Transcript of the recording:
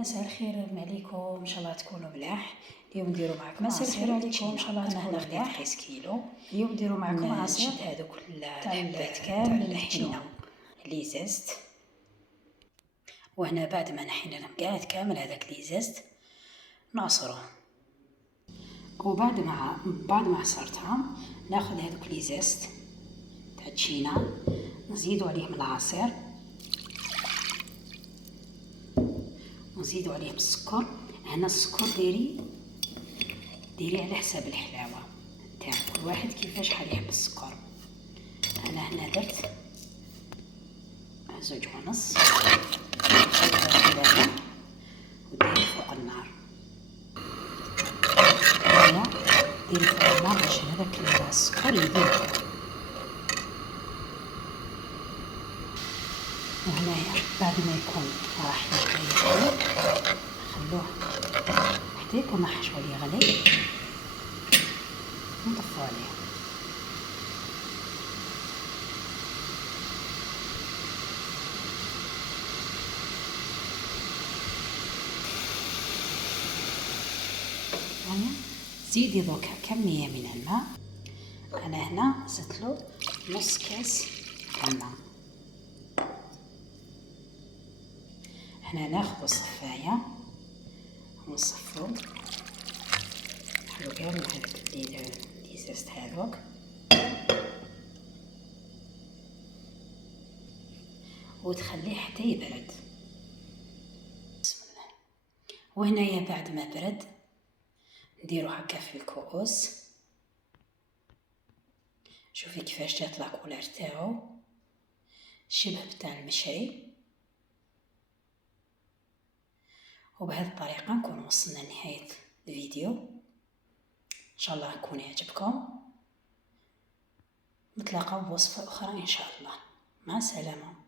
مساء الخير عليكم، ان شاء الله تكونوا ملاح. اليوم نديروا معكم مساء الخير عليكم، ان شاء الله تكونوا ملاح. 15 كيلو. اليوم نديروا معكم عصير نشد هذوك الحبات كامل الحينه لي زست. وهنا بعد ما نحينا لهم كاع كامل هذاك لي زست نعصروه، وبعد ما عصرتها ناخذ هذوك لي زست تاع التشينا نزيدوا عليهم العصير ونزيدوا عليهم السكر. هنا السكر ديري على حساب الحلاوه تاع كل واحد كيفاش حال يحب السكر. انا هنا درت 2.5 وديري فوق النار. هنا ديري فوق النار باش هذاك السكر يذوب. وهنايا بعد ما يكون راح يغلي خلوه حتى يكون راح شويه يغلي ونطفوا عليه. زيدي دوكا كمية من الماء. أنا هنا زدتلو نص كاس الماء. هنا ناخذ الصفاية ونصفو نحلو كامل هذاك لي زست هذوك وتخليه حتى يبرد. بسم الله. وهنايا بعد ما برد نديرو هكا في الكؤوس. شوفي كيفاش جات لاكولار تاعو شبه بتاع المشري. وبهذه الطريقة نكون وصلنا لنهاية الفيديو. ان شاء الله يكون يعجبكم. نتلاقاو بوصفة اخرى ان شاء الله. مع السلامة.